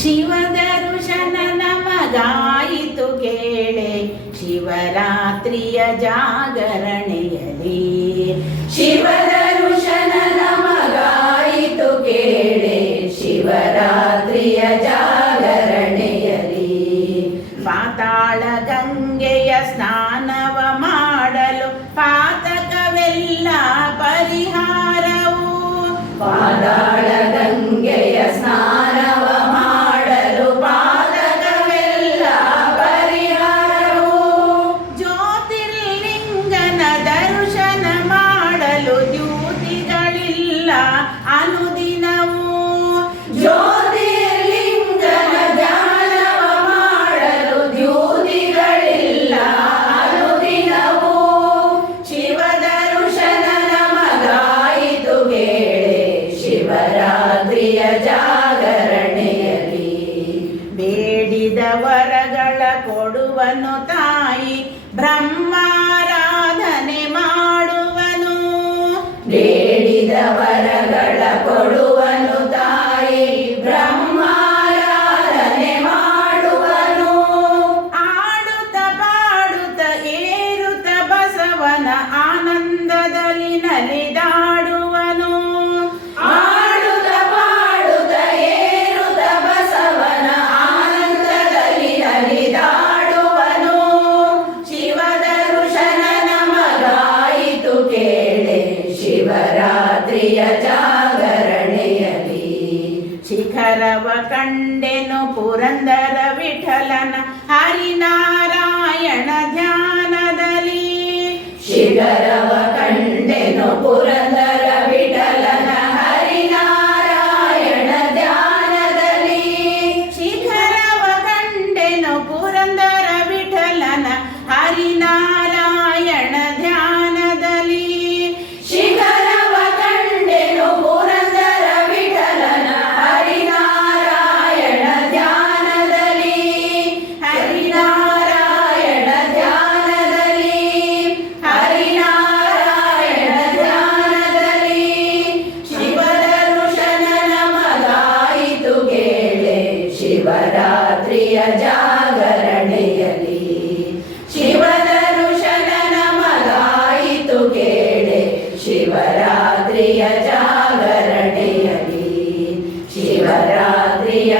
ಶಿವದರುಶನ ನಮಗಾಯಿತು ಕೇಳೆ ಶಿವರಾತ್ರಿಯ ಜಾಗರಣೆಯಲಿ. ಶಿವದರುಶನ ನಮಗಾಯಿತು ಕೇಳೆ ಶಿವರಾತ್ರಿಯ ಜಾಗರಣೆಯಲಿ. ಪಾತಾಳ ಗಂಗೆಯ ಸ್ನಾನವ ಮಾಡಲು ಪಾತಕವೆಲ್ಲ ಪರಿಹಾರವು. ಪಾತಾಳ ಗಂಗೆಯ ಸ್ನಾನವ ಮಾಡಲು ಪಾತಕವೆಲ್ಲ ಪರಿಹಾರವು. ಜ್ಯೋತಿರ್ಲಿಂಗನ ದರ್ಶನ ಮಾಡಲು ದ್ಯೂತಿಗಳಿಲ್ಲ ಅನುದಿನವೂ. ಜ್ಯೋತಿರ್ಲಿಂಗನ ಧ್ಯಾನವ ಮಾಡಲು ದ್ಯೂತಿಗಳಿಲ್ಲ ಅನುದಿನವೂ. ಶಿವದರುಶನ ನಮಗಾಯಿತು ಕೇಳೆ ಶಿವರಾತ್ರಿಯ ಜಾಗರಣೆಯಲಿ. ಬೇಡಿದ ವರಗಳ ಕೊಡುವನು ತಾಯಿ ಬ್ರಹ್ಮಾರಾಧನೆ ಮಾಡುವನು. ಬೇಡಿದ ವರಗಳ ಕೊಡುವನು ತಾಯಿ ಬ್ರಹ್ಮಾರಾಧನೆ ಮಾಡುವನು. ಆಡುತ್ತ ಪಾಡುತ್ತ ಏರುತ್ತ ಬಸವನ ಆನಂದದಲ್ಲಿ ನಲಿದಾಡುವನು. ಆಡುತ್ತ ಪಾಡುತ್ತ ಏರುತ್ತ ಬಸವನ ಆನಂದದಲ್ಲಿ ನಲಿದಾಡುವನು. ಶಿವದರುಶನ ನಮಗಾಯಿತು ಕೇಳೆ ಶಿವರಾತ್ರಿಯ ಜಾಗರಣೆಯಲಿ. ಶಿಖರವ ಕಂಡೆನು ಪುರಂದರ ವಿಠಲನ ಹರಿನಾರಾಯಣ ಧ್ಯಾನದಲ್ಲಿ. ಶಿಖರವ ಕಂಡೆನು ಪುರಂದರ ವಿಠಲನ ಹರಿನಾರಾಯಣ ಧ್ಯಾನದಲ್ಲಿ. ಶಿಖರವ ಕಂಡೆನು ಪುರಂದರ ವಿಠಲನ ಹರಿನಾರಾಯಣ ಧ್ಯಾನದಲ್ಲಿ. ಶಿಖರವ ಕಂಡೆನು ಪುರಂದರ ವಿಠಲನ ಹರಿನಾರಾಯಣ ಧ್ಯಾನದಲ್ಲಿ. ಹರಿನಾರಾಯಣ ಧ್ಯಾನದಲ್ಲಿ. ಹರಿನಾರಾಯಣ ಧ್ಯಾನದಲ್ಲಿ. ಶಿವದರುಶನ ನಮಗಾಯಿತು ಕೇಳೆ ಶಿವರಾತ್ರಿಯ ಜಾಗರಣೆಯಲಿ. ಶಿವದರುಶನ ನಮಗಾಯಿತು ಕೇಳೆ ಶಿವರಾತ್ರಿಯ ಜಾಗರಣೆಯಲಿ. ಶಿವರಾತ್ರಿಯ